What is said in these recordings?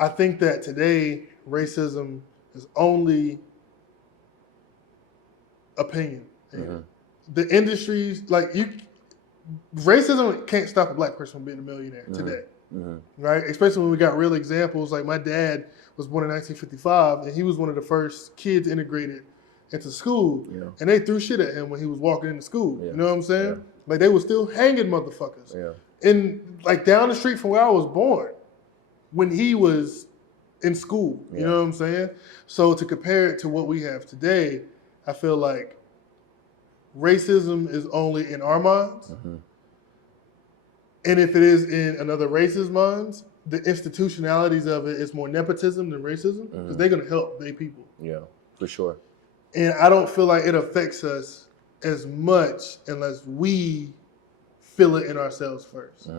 I think that today racism is only opinion. Mm-hmm. The industries, like racism can't stop a black person from being a millionaire today, right? Especially when we got real examples. Like my dad was born in 1955, and he was one of the first kids integrated into school, and they threw shit at him when he was walking into school. You know what I'm saying? Like they were still hanging motherfuckers. And like down the street from where I was born, when he was in school. You know what I'm saying? So to compare it to what we have today, I feel like racism is only in our minds. And if it is in another race's minds, the institutionalities of it is more nepotism than racism, because they're going to help their people. Yeah, for sure. And I don't feel like it affects us as much unless we feel it in ourselves first.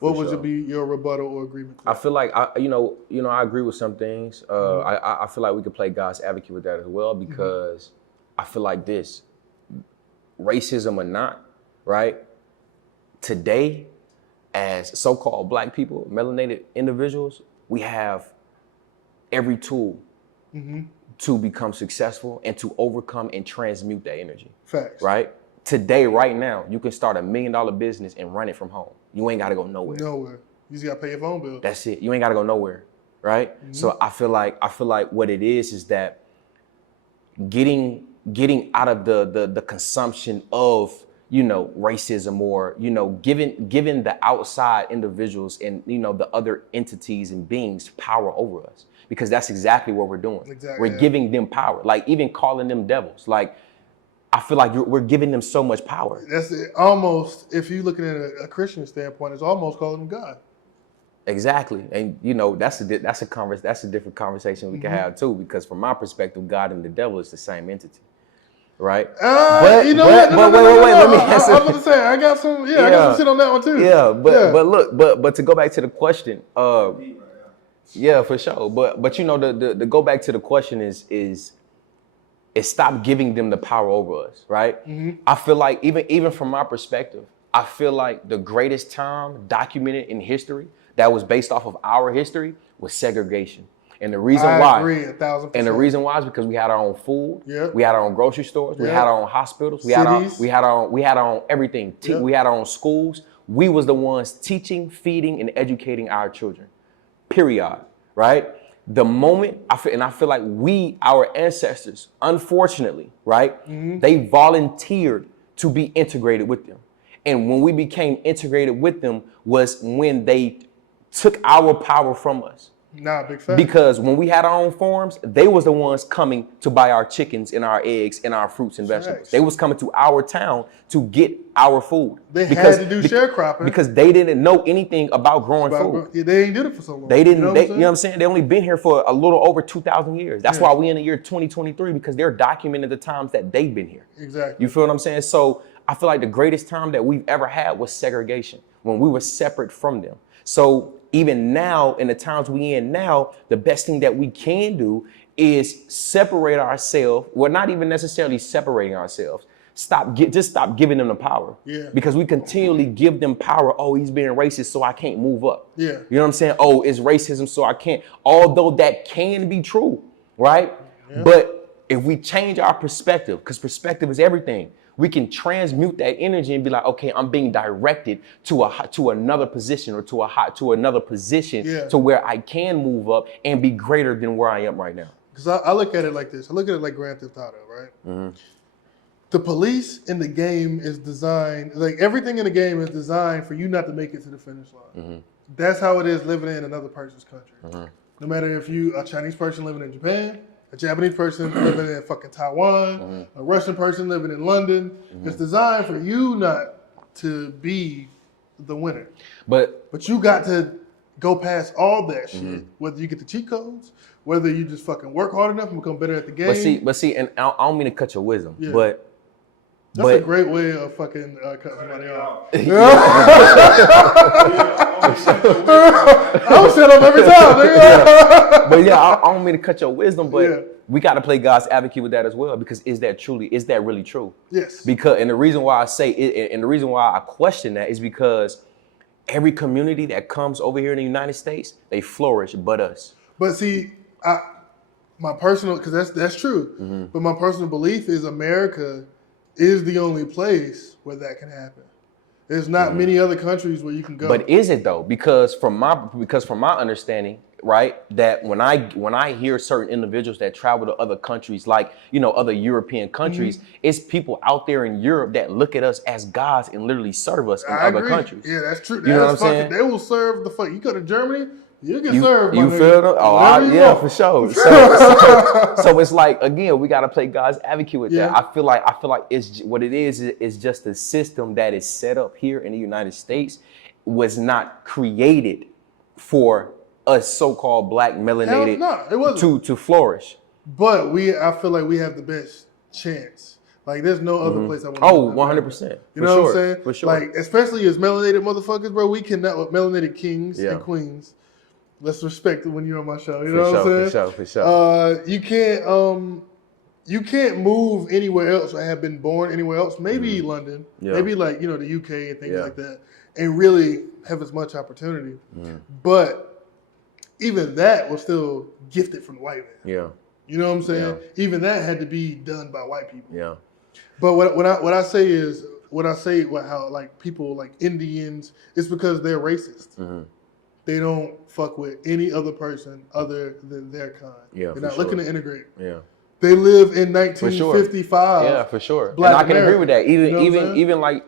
What would be your rebuttal or agreement to that? I feel like I agree with some things. I feel like we could play God's advocate with that as well, because I feel like this, racism or not, right? Today, as so-called black people, melanated individuals, we have every tool to become successful and to overcome and transmute that energy. Facts. Right? Today, right now, you can start $1 million business and run it from home. You ain't got to go nowhere. Nowhere. You just got to pay your phone bill. That's it. You ain't got to go nowhere. Right? So I feel like what it is that getting out of the consumption of, racism, or, giving the outside individuals and, the other entities and beings power over us, because that's exactly what we're doing. Exactly. We're giving them power, like even calling them devils. Like, I feel like we're giving them so much power. That's it. Almost, if you're looking at a Christian standpoint, it's almost calling them God. Exactly. And, that's a different conversation we can have too, because from my perspective, God and the devil is the same entity. Right? Wait, let me answer. I was going to say, I got some shit on that one too. But look, but to go back to the question, yeah, for sure. But the go back to the question is stop giving them the power over us, right? I feel like even from my perspective, I feel like the greatest time documented in history that was based off of our history was segregation. And the reason why, I agree 1,000%. And the reason why is because we had our own food, we had our own grocery stores, we had our own hospitals, we had our own everything. We had our own schools. We was the ones teaching, feeding, and educating our children. Period. Right? The moment I feel like our ancestors, unfortunately, right, they volunteered to be integrated with them. And when we became integrated with them was when they took our power from us. Nah, big fact. Because when we had our own farms, they was the ones coming to buy our chickens and our eggs and our fruits and vegetables. They was coming to our town to get our food. They had to do sharecropping. Because they didn't know anything about growing food. Yeah, they ain't did it for so long. They didn't, you know what I'm saying? They only been here for a little over 2,000 years. That's why we in the year 2023, because they're documenting the times that they've been here. Exactly. You feel what I'm saying? So I feel like the greatest time that we've ever had was segregation, when we were separate from them. So even now, in the times we in now, the best thing that we can do is separate ourselves. Well, not even necessarily separating ourselves. Just stop giving them the power. Yeah. Because we continually give them power. Oh, he's being racist, so I can't move up. Yeah. You know what I'm saying? Oh, it's racism, so I can't. Although that can be true, right? Yeah. But if we change our perspective, because perspective is everything, we can transmute that energy and be like, okay, I'm being directed to another position or to another position to where I can move up and be greater than where I am right now. Because I look at it like this. I look at it like Grand Theft Auto, right? The police in the game is designed, like everything in the game is designed for you not to make it to the finish line. That's how it is living in another person's country. No matter if you a Chinese person living in Japan, a Japanese person living in fucking Taiwan, a Russian person living in London. It's designed for you not to be the winner. But you got to go past all that shit. Whether you get the cheat codes, whether you just fucking work hard enough and become better at the game. But see, and I don't mean to cut your wisdom, but that's a great way of fucking cutting somebody off. I was set up every time, nigga. But I don't mean to cut your wisdom, but we got to play God's advocate with that as well, because is that really true? Yes. And the reason why I say it, and the reason why I question that is because every community that comes over here in the United States, they flourish, but us. But see, my personal, because that's true. But my personal belief is America is the only place where that can happen. There's not many other countries where you can go. But is it though? Because from my understanding, right, that when I hear certain individuals that travel to other countries, like, you know, other European countries, it's people out there in Europe that look at us as gods and literally serve us in other countries. Yeah, that's true. You know what I'm saying? They will serve the fuck. You go to Germany, you get served. You feel them? Oh, yeah, for sure. So it's like, again, we got to play God's advocate with that. I feel like it's what it is just a system that is set up here in the United States, was not created for us so-called black melanated to flourish. But I feel like we have the best chance. Like, there's no other place I want to go. 100%. You know what I'm saying? For sure. Like, especially as melanated motherfuckers, bro, we cannot, with melanated kings and queens. Let's respect it when you're on my show. You know what I'm saying? For sure. You can't move anywhere else or have been born anywhere else. Maybe London, maybe like, you know, the UK and things like that, and really have as much opportunity. But even that was still gifted from the white man. Yeah. You know what I'm saying? Yeah. Even that had to be done by white people. Yeah. But what I say how like people like Indians, it's because they're racist. They don't fuck with any other person other than their kind. Yeah, they're not looking to integrate. Yeah. They live in 1955. Yeah, for sure. And I can agree with that. Even like,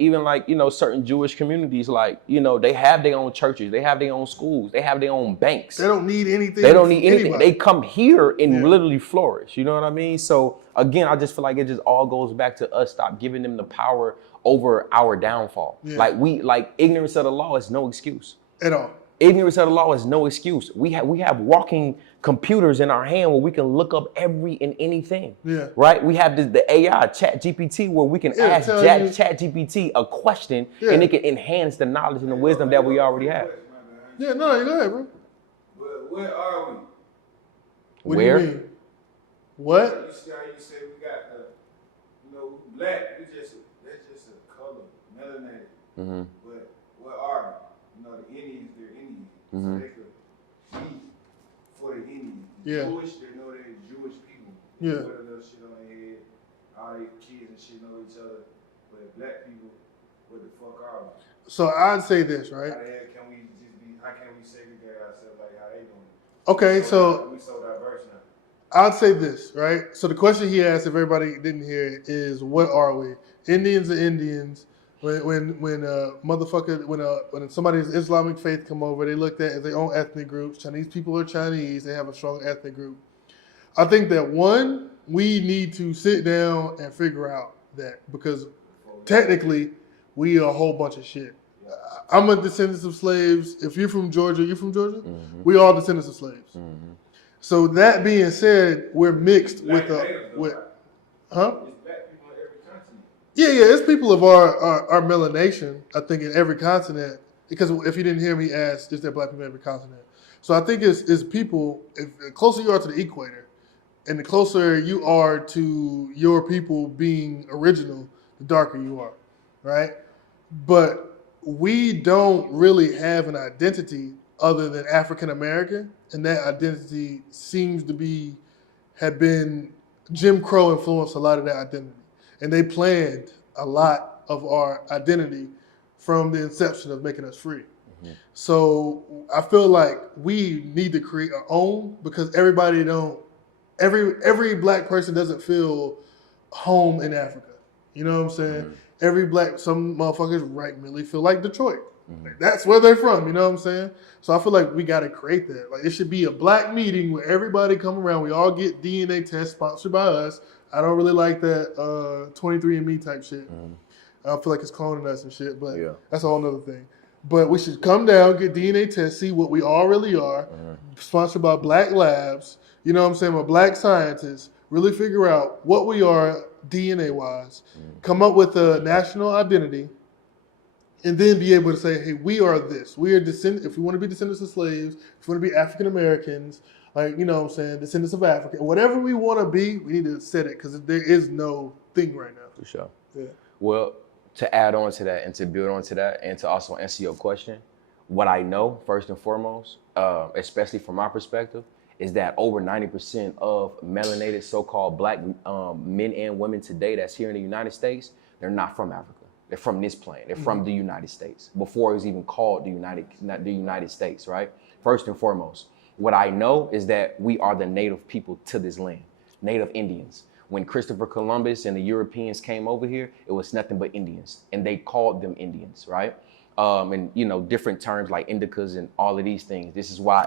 you know, certain Jewish communities, like, you know, they have their own churches, they have their own schools, they have their own banks. They don't need anything. They don't need anything. Anybody. They come here and literally flourish. You know what I mean? So again, I just feel like it just all goes back to us stop giving them the power over our downfall. Yeah. Like ignorance of the law is no excuse. At all. Ignorance of the law is no excuse. We have walking computers in our hand where we can look up every and anything. Yeah. Right? We have the AI, ChatGPT, where we can ask ChatGPT a question and it can enhance the knowledge and the wisdom that we already have. Yeah, no, you go ahead, bro. Where are we? What do you mean? What? You see how you say we got black, that's just a color, melanated. But where are we? You know, the Indians, they're Indians. So they could be for the Indians. Jewish, they know they're Jewish people. They put a little shit on their head. All their kids and shit know each other. But black people, what the fuck are we? So I'd say this, right? How can we segregate ourselves like how they doing? Okay, so we so diverse now. I'd say this, right? So the question he asked, if everybody didn't hear it, is what are we? Indians are Indians. When somebody's Islamic faith come over, they looked at as their own ethnic groups. Chinese people are Chinese. They have a strong ethnic group. I think that one, we need to sit down and figure out that, because technically we are a whole bunch of shit. I'm a descendant of slaves. If you're from Georgia, you're from Georgia? We all descendants of slaves. So that being said, we're mixed with. Yeah, it's people of our melanation, I think, in every continent. Because if you didn't hear me ask, is there black people in every continent? So I think it's people, the closer you are to the equator, and the closer you are to your people being original, the darker you are, right? But we don't really have an identity other than African American, and that identity seems to have been Jim Crow influenced a lot of that identity. And they planned a lot of our identity from the inception of making us free. So I feel like we need to create our own, because every black person doesn't feel home in Africa. You know what I'm saying? Some motherfuckers really feel like Detroit. That's where they're from, you know what I'm saying? So I feel like we got to create that. Like, it should be a black meeting where everybody come around. We all get DNA tests sponsored by us. I don't really like that 23andMe type shit. I feel like it's cloning us and shit, but that's a whole nother thing. But we should come down, get DNA tests, see what we all really are, sponsored by black labs, you know what I'm saying, by black scientists, really figure out what we are DNA-wise, come up with a national identity, and then be able to say, hey, we are this. We are descendants. If we want to be descendants of slaves, if we want to be African Americans, like, you know what I'm saying, descendants of Africa, whatever we want to be, we need to set it, because there is no thing right now. For sure. Yeah. Well, to add on to that and to build on to that and to also answer your question, What I know, first and foremost, especially from my perspective, is that over 90% of melanated so-called black men and women today that's here in the United States, they're not from Africa. They're from this plane. They're from the United States before it was even called the United States, right? First and foremost, what I know is that we are the native people to this land, native Indians. When Christopher Columbus and the Europeans came over here, it was nothing but Indians, and they called them Indians, right? And different terms like indicas and all of these things. This is why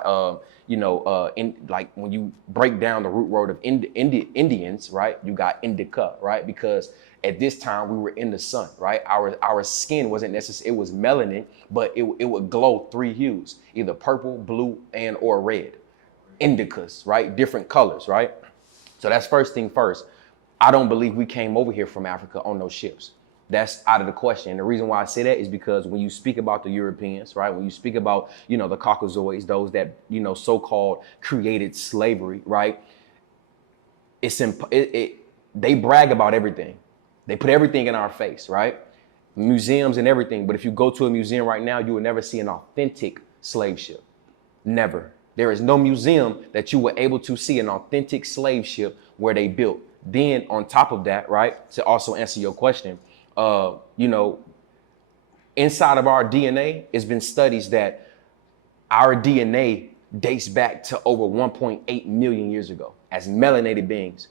like when you break down the root word of Indians, right? You got indica, right? Because at this time we were in the sun, right? Our skin wasn't necessary; it was melanin, but it would glow 3 hues, either purple, blue, and or red. Indicas, right? Different colors, right? So that's first thing first. I don't believe we came over here from Africa on those ships. That's out of the question. And the reason why I say that is because when you speak about the Europeans, right? When you speak about, the Caucasoids, those that, so-called created slavery, right? They brag about everything. They put everything in our face, right? Museums and everything. But if you go to a museum right now, you will never see an authentic slave ship. Never. There is no museum that you were able to see an authentic slave ship where they built. Then on top of that, right, to also answer your question, inside of our DNA, it's been studies that our DNA dates back to over 1.8 million years ago as melanated beings.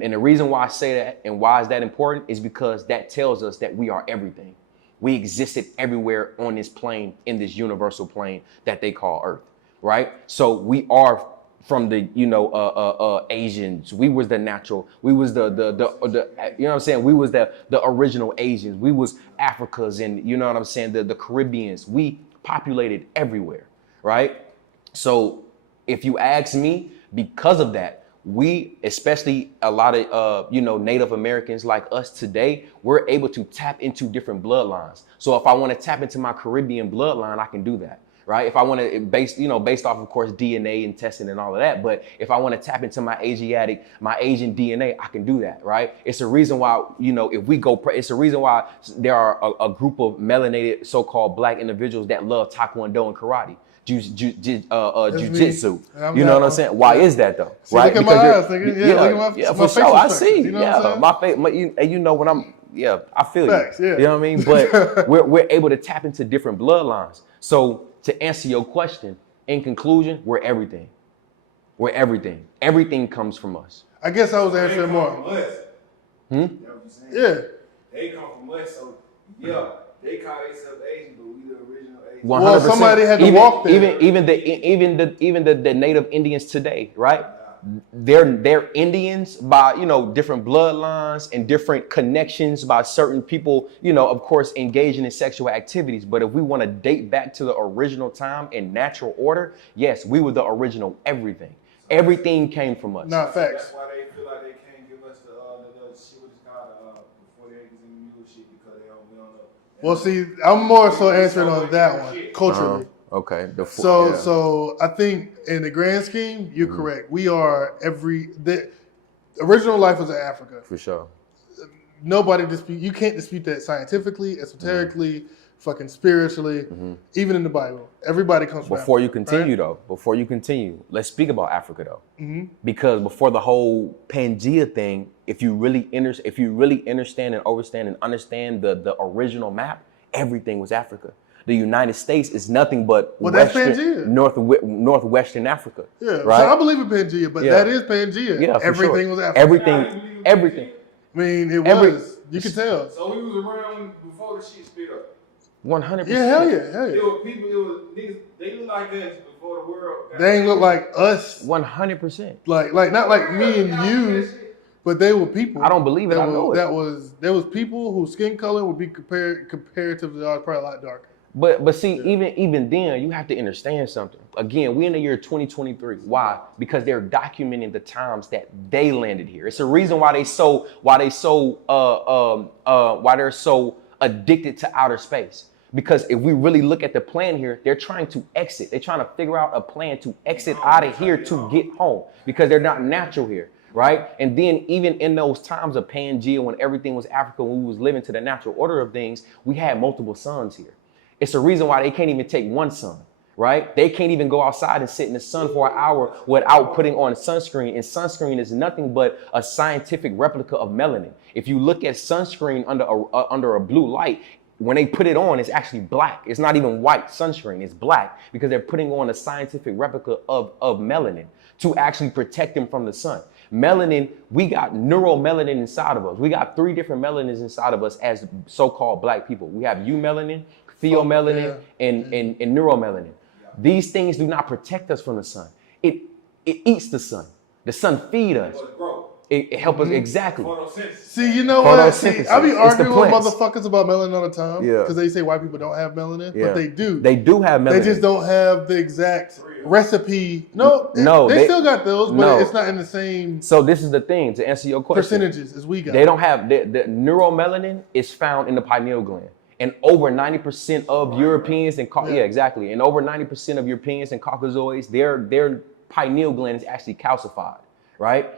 And the reason why I say that and why is that important is because that tells us that we are everything. We existed everywhere on this plane, in this universal plane that they call Earth, right? So we are from the, Asians. We was the natural. We was the you know what I'm saying? We was the original Asians. We was Africans and, you know what I'm saying? The Caribbeans. We populated everywhere, right? So if you ask me, because of that, we, especially a lot of, Native Americans like us today, we're able to tap into different bloodlines. So if I want to tap into my Caribbean bloodline, I can do that. Right. If I want to based off, of course, DNA and testing and all of that. But if I want to tap into my Asian DNA, I can do that. Right. It's a reason why, it's a reason why there are a group of melanated so-called black individuals that love Taekwondo and karate, jiu-jitsu. You know what I'm saying? Why is that, though? See, right. Look at my eyes, nigga. Yeah, for sure. I see. You know when I'm, I feel Facts, you. Yeah. You know what I mean? But we're able to tap into different bloodlines. So to answer your question, in conclusion, we're everything. We're everything. Everything comes from us. I guess I was answering more. From us. Yeah. They come from us, so they call themselves Asian, but we the original Asian. 100%. Well, somebody had to walk there. Even the native Indians today, right? They're Indians by, different bloodlines and different connections by certain people, of course, engaging in sexual activities. But if we want to date back to the original time in natural order, yes, we were the original everything. Everything came from us. Not facts. That's why they feel like they can't give us the shit, what it's called, before they acres and mule shit, because they don't know. Well, see, I'm more so answering on that one, culturally. Okay. So I think in the grand scheme, you're correct. We are the original life was in Africa. For sure. Nobody you can't dispute that scientifically, esoterically, fucking spiritually, even in the Bible. Everybody comes from Before Africa, you continue, let's speak about Africa though. Because before the whole Pangea thing, if you really understand and understand the original map, everything was Africa. The United States is nothing but northwestern Africa. Yeah, right? So I believe in Pangea, but that is Pangea. Yeah, everything was Africa. Everything. I mean, it was. You could tell. So we was around before the shit split up. 100%. Yeah, hell yeah. There were people, niggas, they look like us before the world. They ain't look like us. 100%. Like not like me and you, but they were people. I don't believe it. I know it. There was people whose skin color would be comparatively probably a lot darker. But see, even then, you have to understand something. Again, we're in the year 2023. Why? Because they're documenting the times that they landed here. It's a reason why they're so addicted to outer space. Because if we really look at the plan here, they're trying to exit. They're trying to figure out a plan to exit out of here to get home because they're not natural here. Right. And then even in those times of Pangea, when everything was Africa, when we was living to the natural order of things, we had multiple suns here. It's a reason why they can't even take one sun, right? They can't even go outside and sit in the sun for an hour without putting on sunscreen. And sunscreen is nothing but a scientific replica of melanin. If you look at sunscreen under a blue light, when they put it on, it's actually black. It's not even white sunscreen, it's black because they're putting on a scientific replica of melanin to actually protect them from the sun. Melanin, we got neuromelanin inside of us. We got 3 different melanins inside of us as so-called black people. We have eumelanin, pheomelanin, and neuromelanin. These things do not protect us from the sun. It eats the sun. The sun feeds us. It helps us exactly. See, you know what? See, I be arguing with motherfuckers about melanin all the time because they say white people don't have melanin, but they do. They do have melanin. They just don't have the exact recipe. No, they still got those, but it's not in the same. So this is the thing to answer your question. Percentages as we got. They don't have the neuromelanin is found in the pineal gland, and over 90% of Europeans and and over 90% of Europeans and Caucasoids, their pineal gland is actually calcified, right?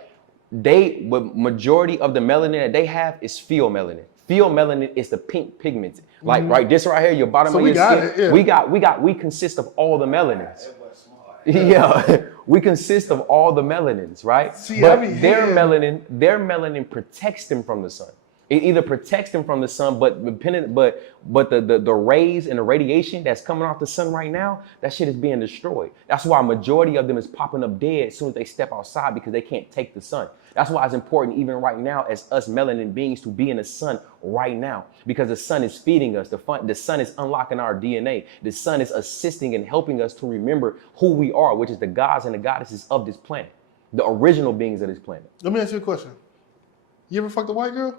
Majority of the melanin that they have is pheomelanin. Pheomelanin is the pink pigment. Like right, this right here, your bottom of your skin. We consist of all the melanins. We consist of all the melanins, right? But their melanin protects them from the sun. It either protects them from the sun, but the rays and the radiation that's coming off the sun right now, that shit is being destroyed. That's why a majority of them is popping up dead as soon as they step outside because they can't take the sun. That's why it's important even right now as us melanin beings to be in the sun right now because the sun is feeding us. The sun is unlocking our DNA. The sun is assisting and helping us to remember who we are, which is the gods and the goddesses of this planet, the original beings of this planet. Let me ask you a question. You ever fucked a white girl?